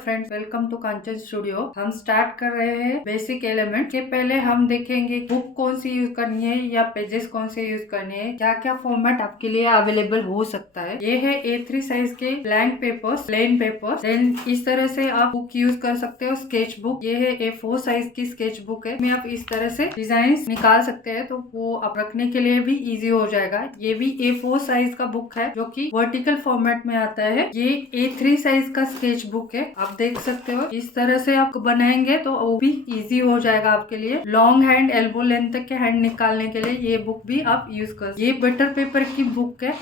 Friends, welcome to Kanchan studio. हम start कर रहे हैं बेसिक एलिमेंट के। पहले हम देखेंगे बुक कौन सी यूज करनी है या पेजेस कौन से यूज करने हैं, क्या क्या फॉर्मेट आपके लिए अवेलेबल हो सकता है। ये है A3 साइज के blank papers, plain papers. Then इस तरह से आप बुक यूज कर सकते हो। स्केच बुक, ये है A4 साइज की स्केच बुक है। इसमें आप इस तरह से डिजाइन निकाल सकते हैं, तो वो आप रखने के लिए भी इजी हो जाएगा। ये भी A4 साइज का बुक है जो कि वर्टिकल फॉर्मेट में आता है। ये A3 साइज का स्केच बुक है। आप देख सकते हो इस तरह से आप बनाएंगे तो वो भी इजी हो जाएगा आपके लिए। लॉन्ग हैंड, एल्बो लेंथ तक के हैंड निकालने के लिए ये बुक भी आप यूज कर। ये बटर पेपर की बुक है।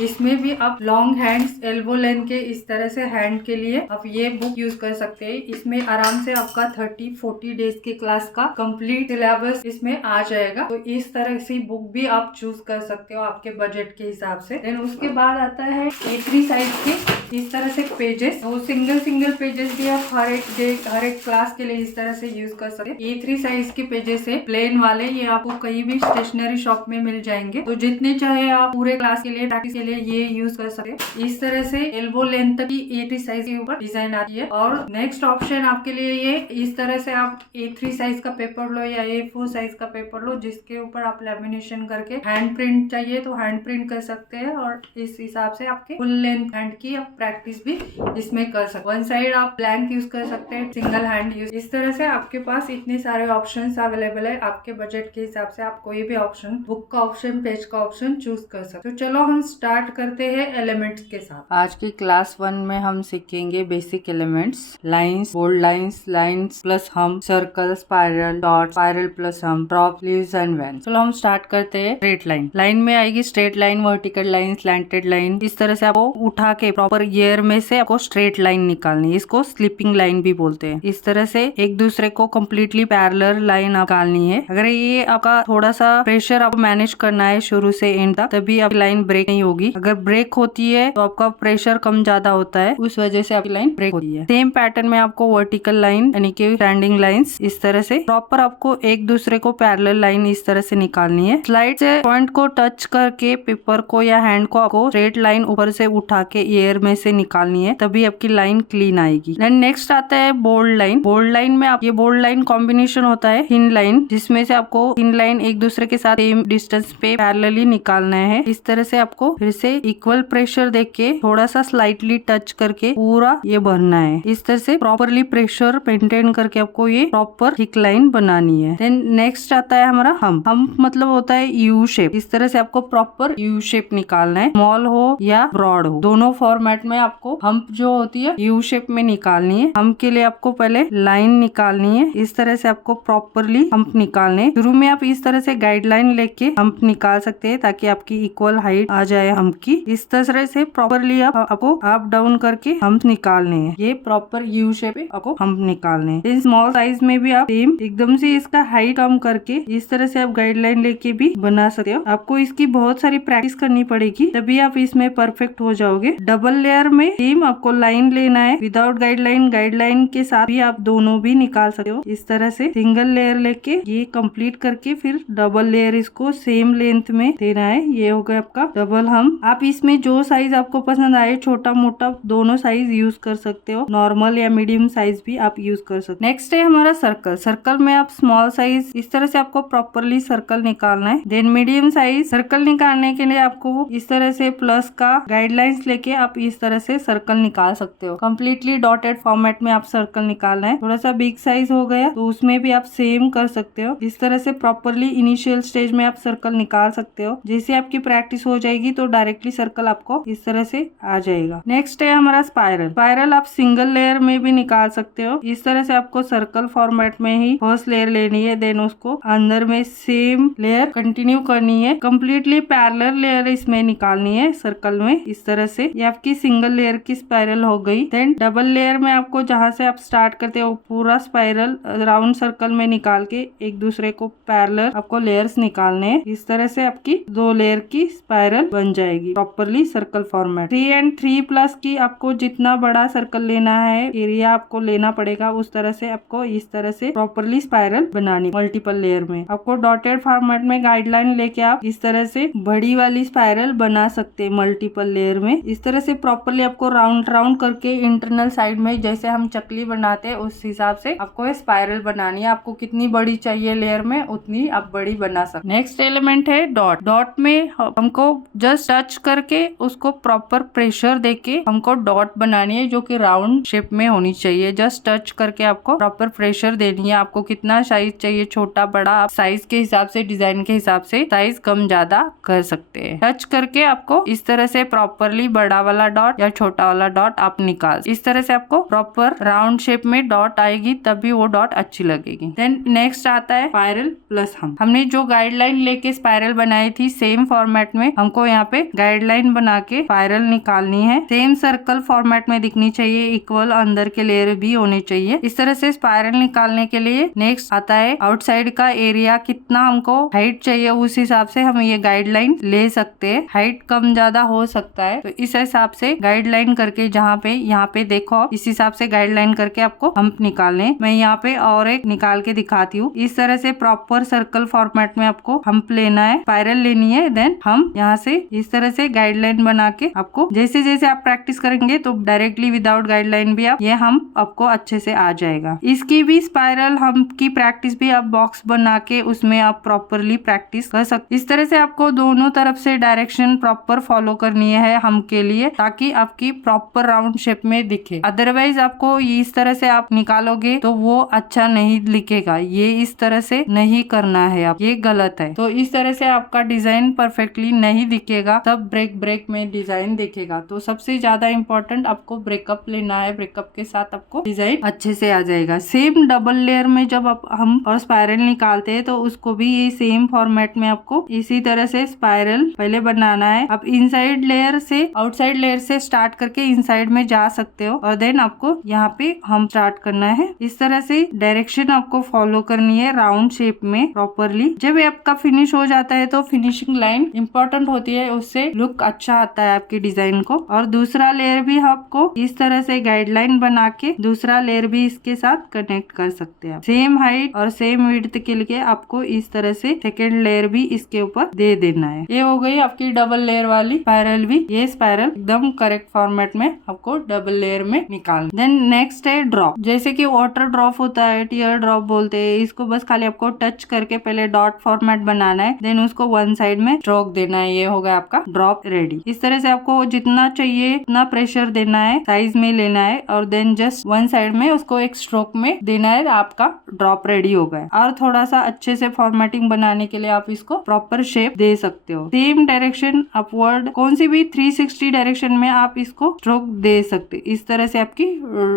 इसमें भी आप लॉन्ग हैंड्स, एल्बो लेंथ के इस तरह से हैंड के लिए आप ये बुक यूज कर सकते हैं। इसमें आराम से आपका 30-40 डेज की क्लास का कंप्लीट सिलेबस इसमें आ जाएगा। तो इस तरह से बुक भी आप चूज कर सकते हो आपके बजट के हिसाब से। देन उसके बाद आता है A3 साइज के इस तरह से पेजेस। वो सिंगल पेजेस भी आप हर एक क्लास के लिए इस तरह से यूज कर सकते हैं। A3 साइज के पेजेस है प्लेन वाले, ये आपको कहीं भी स्टेशनरी शॉप में मिल जाएंगे। तो जितने चाहे आप पूरे क्लास के लिए, प्रैक्टिस के लिए ये यूज कर सकते हैं। इस तरह से एल्बो लेंथ तक की A3 साइज के ऊपर डिजाइन आती है। और नेक्स्ट ऑप्शन आपके लिए ये, इस तरह से आप A3 साइज का पेपर लो या A4 साइज का पेपर लो, जिसके ऊपर आप लेमिनेशन करके हैंड प्रिंट चाहिए तो हैंड प्रिंट कर सकते हैं। और इस हिसाब से आपके फुल लेंथ हैंड की आप प्रैक्टिस भी इसमें कर सकते। वन साइड आप ब्लैंक यूज कर सकते हैं, सिंगल हैंड यूज। इस तरह से आपके पास इतने सारे ऑप्शंस अवेलेबल है। आपके बजट के हिसाब से आप कोई भी ऑप्शन, बुक का ऑप्शन, पेज का ऑप्शन चूज कर सकते। तो चलो हम स्टार्ट करते हैं एलिमेंट्स के साथ। आज की क्लास 1 में हम सीखेंगे basic elements, lines, bold lines plus हम, circle, spiral, dot, spiral plus हम, ड्रॉप, लीव्स एंड वैन। चलो हम स्टार्ट करते हैं। स्ट्रेट लाइन में आएगी straight line, vertical line, slanted line. इस तरह से आपको उठा के प्रॉपर ईयर में से आपको स्ट्रेट लाइन निकालनी है। इसको स्लिपिंग लाइन भी बोलते हैं। इस तरह से एक दूसरे को कम्प्लीटली पैरेलल लाइन निकालनी है। अगर ये आपका थोड़ा सा प्रेशर आपको मैनेज करना है शुरू से एंड तक, तभी आपकी लाइन ब्रेक नहीं होगी। अगर ब्रेक होती है तो आपका प्रेशर कम ज्यादा होता है, उस वजह से आपकी लाइन ब्रेक होती है। सेम पैटर्न में आपको वर्टिकल लाइन यानी कि स्टैंडिंग लाइंस इस तरह से प्रॉपर आपको एक दूसरे को पैरेलल लाइन इस तरह से निकालनी है। स्लाइड से पॉइंट को टच करके पेपर को या हैंड को आपको स्ट्रेट लाइन ऊपर से उठा के एयर में से निकालनी है, तभी आपकी लाइन क्लीन आएगी। देन नेक्स्ट आता है बोल्ड लाइन। बोल्ड लाइन में आप, ये बोल्ड लाइन कॉम्बिनेशन होता है थिन लाइन, जिसमें से आपको थिन लाइन एक दूसरे के साथ सेम डिस्टेंस पे पैरेलली निकालना है। इस तरह से आपको फिर से इक्वल प्रेशर देके थोड़ा सा स्लाइटली टच करके पूरा ये भरना है। इस तरह से प्रॉपरली प्रेशर मेंटेन करके आपको ये प्रॉपर थिक लाइन बनानी है। देन नेक्स्ट आता है हमारा हम्प मतलब होता है यू शेप। इस तरह से आपको प्रॉपर यू शेप निकालना है, स्मॉल हो या ब्रॉड हो, दोनों फॉर्मेट में आपको हम्प जो होती है यू शेप में निकालनी है। हम्प के लिए आपको पहले लाइन निकालनी है। इस तरह से आपको प्रॉपरली हम्प निकालने हैं। शुरू में आप इस तरह से गाइडलाइन लेके हम्प निकाल सकते हैं ताकि आपकी इक्वल हाइट आ जाए हम्प की। इस तरह से प्रॉपरली आपको अप डाउन करके हम्प निकालने हैं। ये प्रॉपर यू शेप पे आपको हम्प निकालने हैं। स्मॉल साइज में भी आप सेम एकदम से इसका हाइट कम करके इस तरह से आप गाइडलाइन लेके भी बना सकते हो। आपको इसकी बहुत सारी प्रैक्टिस करनी पड़ेगी, तभी आप इसमें परफेक्ट हो जाओगे। डबल लेयर में सेम आपको लाइन लेना है विदाउट गाइडलाइन के साथ भी आप दोनों भी निकाल सकते हो। इस तरह से सिंगल लेयर लेके ये कंप्लीट करके फिर डबल लेयर इसको सेम लेंथ में देना है। ये हो गया आपका डबल हम्प। आप इसमें जो साइज आपको पसंद आए, छोटा मोटा दोनों साइज यूज कर सकते हो, नॉर्मल या मीडियम साइज भी आप यूज कर सकते हो। नेक्स्ट है हमारा सर्कल में आप स्मॉल साइज इस तरह से आपको प्रॉपरली सर्कल निकालना है। देन मीडियम साइज सर्कल निकालने के लिए आपको इस तरह से प्लस का गाइडलाइंस लेके आप इस तरह से सर्कल निकाल सकते हो। कंप्लीटली डॉटेड फॉर्मेट में आप सर्कल निकालना है। थोड़ा सा बिग साइज हो गया तो उसमें भी आप सेम कर सकते हो। इस तरह से प्रॉपरली इनिशियल स्टेज में आप सर्कल निकाल सकते हो। जैसे आपकी प्रैक्टिस हो जाएगी तो डायरेक्टली सर्कल आपको इस तरह से आ जाएगा। नेक्स्ट है हमारा स्पाइरल आप सिंगल लेयर में भी निकाल सकते हो। इस तरह से आपको सर्कल फॉर्मेट में ही फर्स्ट लेयर लेनी है, देन उसको अंदर में सेम लेयर कंटिन्यू करनी है। कंप्लीटली पैरेलल लेयर इसमें निकालनी है सर्कल में। इस तरह से ये आपकी सिंगल लेयर की स्पाइरल हो गई। देन डबल लेयर में आपको जहां से आप स्टार्ट करते हो पूरा स्पाइरल राउंड सर्कल में निकाल के एक दूसरे को पैरेलल आपको लेयर्स निकालने हैं। इस तरह से आपकी 2 लेयर की स्पाइरल बन जाएगी। जाएगी प्रॉपरली सर्कल फॉर्मेट। 3 and 3+ की आपको जितना बड़ा सर्कल लेना है, एरिया आपको लेना पड़ेगा, उस तरह से आपको इस तरह से प्रॉपरली स्पाइरल बनानी मल्टीपल लेयर में। आपको डॉटेड फॉर्मेट में गाइडलाइन लेके आप इस तरह से बड़ी वाली स्पाइरल बना सकते हैं मल्टीपल लेयर में। इस तरह से प्रॉपरली आपको राउंड राउंड करके इंटरनल साइड में जैसे हम चकली बनाते हैं उस हिसाब से आपको स्पाइरल बनानी है। आपको कितनी बड़ी चाहिए लेयर में उतनी आप बड़ी बना सकते। नेक्स्ट एलिमेंट है डॉट। डॉट में हमको जस्ट टच करके उसको प्रॉपर प्रेशर देके हमको डॉट बनानी है जो कि राउंड शेप में होनी चाहिए। जस्ट टच करके आपको प्रॉपर प्रेशर देनी है। आपको कितना साइज चाहिए, छोटा बड़ा, आप साइज के हिसाब से, डिजाइन के हिसाब से साइज कम ज्यादा कर सकते हैं। टच करके आपको इस तरह से प्रॉपरली बड़ा वाला डॉट या छोटा वाला डॉट आप निकाल। इस तरह से आपको प्रॉपर राउंड शेप में डॉट आएगी तभी वो डॉट अच्छी लगेगी। देन नेक्स्ट आता है स्पाइरल प्लस हमने जो गाइडलाइन लेके स्पाइरल बनाई थी सेम फॉर्मेट में हमको यहाँ पे गाइडलाइन बना के स्पाइरल निकालनी है। सेम सर्कल फॉर्मेट में दिखनी चाहिए, इक्वल अंदर के लेयर भी होने चाहिए। इस तरह से स्पाइरल निकालने के लिए नेक्स्ट आता है आउटसाइड का एरिया कितना हमको हाइट चाहिए, उस हिसाब से हम ये गाइडलाइन ले सकते हैं। हाइट कम ज्यादा हो सकता है तो इस हिसाब से गाइडलाइन करके जहाँ पे यहाँ पे देखो इस हिसाब से गाइडलाइन करके आपको हम्प निकालने। मैं यहाँ पे और एक निकाल के दिखाती हूँ। इस तरह से प्रॉपर सर्कल फॉर्मेट में आपको हम्प लेना है, स्पाइरल लेनी है। देन हम यहाँ से इस तरह से गाइडलाइन बना के आपको जैसे जैसे आप प्रैक्टिस करेंगे तो डायरेक्टली विदाउट गाइडलाइन भी आप ये हम्प आपको अच्छे से आ जाएगा। इसकी भी स्पाइरल हम्प की प्रैक्टिस भी आप बॉक्स बना के उसमें आप प्रॉपरली प्रैक्टिस कर सकते। इस तरह से आपको दोनों तरफ से डायरेक्शन प्रॉपर फॉलो करनी है हम्प के लिए ताकि आपकी प्रॉपर राउंड शेप में दिखे। अदरवाइज आपको इस तरह से आप निकालोगे तो वो अच्छा नहीं दिखेगा। ये इस तरह से नहीं करना है, आप ये गलत है। तो इस तरह से आपका डिजाइन परफेक्टली नहीं दिखेगा, तब ब्रेक में डिजाइन दिखेगा। तो सबसे ज्यादा इम्पोर्टेंट आपको ब्रेकअप लेना है, ब्रेकअप के साथ आपको डिजाइन अच्छे से आ जाएगा। सेम डबल लेयर में जब हम और स्पाइरल निकालते हैं तो उसको भी ये सेम फॉर्मेट में आपको इसी तरह से स्पाइरल पहले बनाना है। आप इनसाइड लेयर से आउटसाइड लेयर से स्टार्ट करके इनसाइड में जा सकते हो और देन आपको यहाँ पे हम स्टार्ट करना है। इस तरह से डायरेक्शन आपको फॉलो करनी है राउंड शेप में प्रॉपरली। जब आपका फिनिश हो जाता है तो फिनिशिंग लाइन इंपॉर्टेंट होती है, उससे लुक अच्छा आता है आपके डिजाइन को। और दूसरा लेयर भी आपको इस तरह से गाइडलाइन बना के दूसरा लेयर भी इसके साथ कनेक्ट कर सकते हैं। सेम हाइट और सेम विड्थ के लिए आपको इस तरह से सेकेंड लेयर भी इसके ऊपर दे देना है। ये हो गई आपकी डबल लेयर वाली स्पाइरल भी। ये स्पाइरल एकदम करेक्ट फॉर्मेट में आपको डबल लेयर में निकालना। देन नेक्स्ट है ड्रॉप। जैसे कि वाटर ड्रॉप होता है, टीयर ड्रॉप बोलते हैं इसको। बस खाली आपको टच करके पहले डॉट फॉर्मेट बनाना है, देन उसको वन साइड में स्ट्रोक देना है। ये होगा आपका ड्रॉप रेडी। इस तरह से आपको जितना चाहिए उतना प्रेशर देना है, साइज में लेना है और देन जस्ट वन साइड में उसको एक स्ट्रोक में देना है। आपका ड्रॉप रेडी हो गया। और थोड़ा सा अच्छे से फॉर्मेटिंग बनाने के लिए आप इसको प्रॉपर शेप दे सकते हो। सेम डायरेक्शन अपवर्ड कौन सी भी 360 डायरेक्शन में आप इसको स्ट्रोक दे सकते। इस तरह से आपकी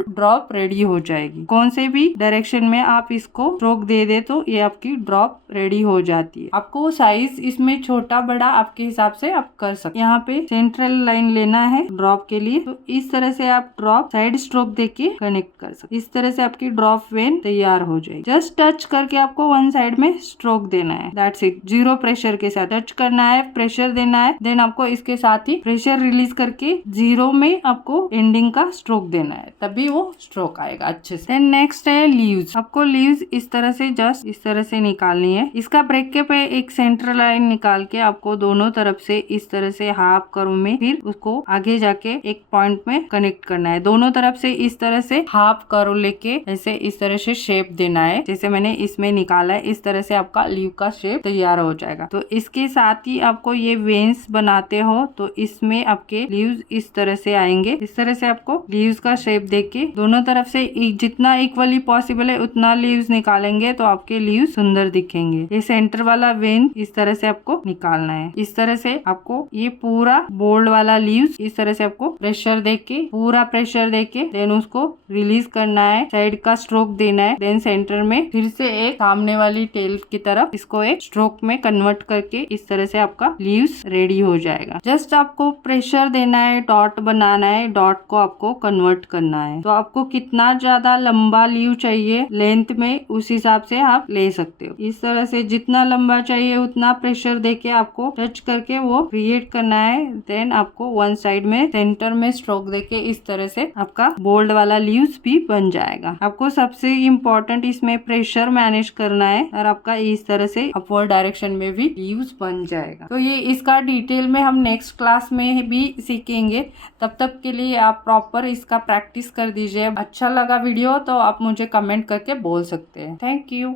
ड्रॉप रेडी हो जाएगी। कौन से भी डायरेक्शन में आप इसको स्ट्रोक दे दे तो ये आपकी ड्रॉप रेडी हो जाती है। आपको साइज इसमें छोटा बड़ा आपके हिसाब से आप कर सकते। यहाँ पे सेंट्रल लाइन लेना है ड्रॉप के लिए, तो इस तरह से आप ड्रॉप साइड स्ट्रोक देके कनेक्ट कर सकते। इस तरह से आपकी ड्रॉप वेन तैयार हो जाएगी। जस्ट टच करके आपको वन साइड में स्ट्रोक देना है, दैट्स इट। जीरो प्रेशर के साथ टच करना है, प्रेशर देना है, देन आपको इसके साथ ही प्रेशर रिलीज करके जीरो में आपको एंडिंग का स्ट्रोक देना है, तभी वो स्ट्रोक आएगा अच्छे से। देन नेक्स्ट है लीव्स। आपको लीव्स इस तरह से जस्ट इस तरह से निकालनी है। इसका ब्रेक पे एक सेंटर लाइन निकाल के आपको दोनों तरफ से इस तरह से हाफ कर्व में फिर उसको आगे जाके एक पॉइंट में कनेक्ट करना है। दोनों तरफ से इस तरह से हाफ कर्व लेके ऐसे इस तरह से शेप देना है जैसे मैंने इसमें निकाला है। इस तरह से आपका लीव का शेप तैयार हो जाएगा। तो इसके साथ ही आपको ये वेन्स बनाते हो तो इसमें आपके लीव्स इस तरह से आएंगे। इस तरह से आपको लीव्स का शेप देके दोनों तरफ से जितना इक्वली पॉसिबल है उतना लीव्स निकालेंगे तो आपके लीव्स सुंदर दिखेंगे। ये सेंटर वाला वेन इस तरह से आपको निकालना है। इस तरह से आपको ये पूरा बोल्ड वाला लीव्स इस तरह से आपको प्रेशर देके पूरा प्रेशर देके देन उसको रिलीज करना है, साइड का स्ट्रोक देना है, देन सेंटर में फिर से एक सामने वाली टेल की तरफ इसको एक स्ट्रोक में कन्वर्ट करके इस तरह से आपका लीव्स रेडी हो जाएगा। जस्ट आपको प्रेशर देना है, डॉट बनाना है, डॉट को आपको कन्वर्ट करना है। तो आपको कितना ज्यादा लंबा लीव चाहिए लेंथ में उस हिसाब से आप ले सकते हो। इस तरह से जितना लंबा चाहिए उतना प्रेशर देके आपको टच करके वो फ्री क्रिएट करना है। देन आपको वन साइड में सेंटर में स्ट्रोक देके इस तरह से आपका बोल्ड वाला लीव्स भी बन जाएगा। आपको सबसे इम्पोर्टेंट इसमें प्रेशर मैनेज करना है और आपका इस तरह से अपवर्ड डायरेक्शन में भी लीव्स बन जाएगा। तो ये इसका डिटेल में हम नेक्स्ट क्लास में भी सीखेंगे। तब तक के लिए आप प्रॉपर इसका प्रैक्टिस कर दीजिए। अच्छा लगा वीडियो तो आप मुझे कमेंट करके बोल सकते हैं। Thank you.